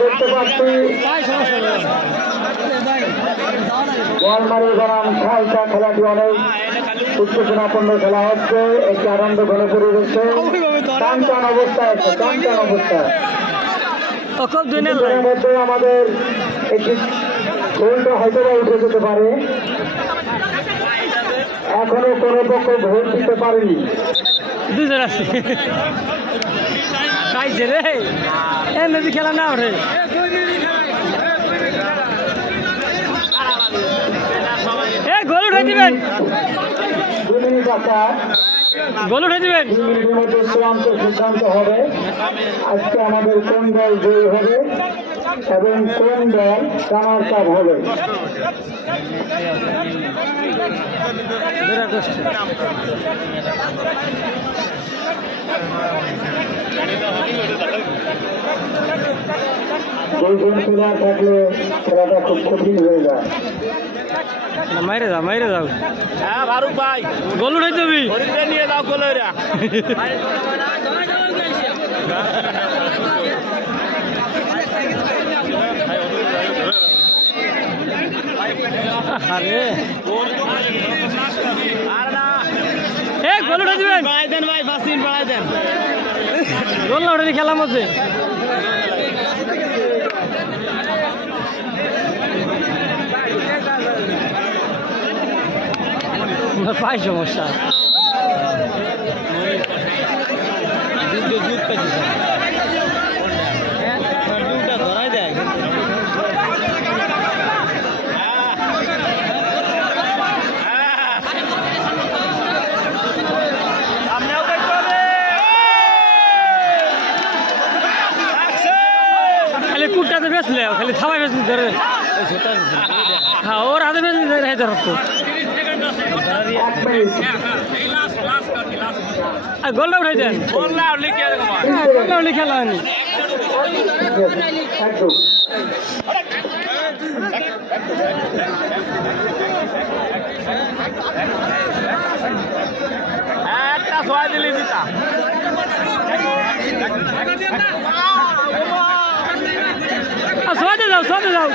দেখতে পাচ্ছি গোয়ালমারি বনাম খালসা খেলাটি অনেক উত্তেজনাপূর্ণ খেলা হচ্ছে। একটি আনন্দ ঘন পরিবেশে টান অবস্থা আছে, টান অবস্থা মধ্যে আমাদের একটি গোলটা হয়তো উঠে যেতে পারে। এখনো কোনো পক্ষ ভোট দিতে পারেনি। দুজন আছে খাইছে রে এ নদী খেলা না ওঠে এ গোল উঠে দিবেন, গোল উঠে দিবেন। চূড়ান্ত সিদ্ধান্ত হবে আজকে আমাদের কোন দল জয়ী হবে এবং কোন দল রানার কাপ হবে। দুইজন প্লেয়ার থাকলে খেলাটা খুব কঠিন হয়ে যায়। মাইরে যাও হ্যাঁ ফারুক ভাই গোল উঠে দিবি, নিয়ে যাও গোলেরা আরে এ গোল উঠে দিবেন, বাড়াই দেন ভাই 5 মিনিট বাড়াই দেন। গোল না উঠে খেলা মধ্যে পাই সমস্যা ধরাই দেয় খালি কুটটাতে বেচলে খালি থামাই বেচলি ধরে হ্যাঁ ওর হাতে বেচলি ধরতো গোলটা উঠাই দেন, গোলটা উঠলে খেলা হয়নি। একটা ছয় দিলি দিতা সোয়াদে যাও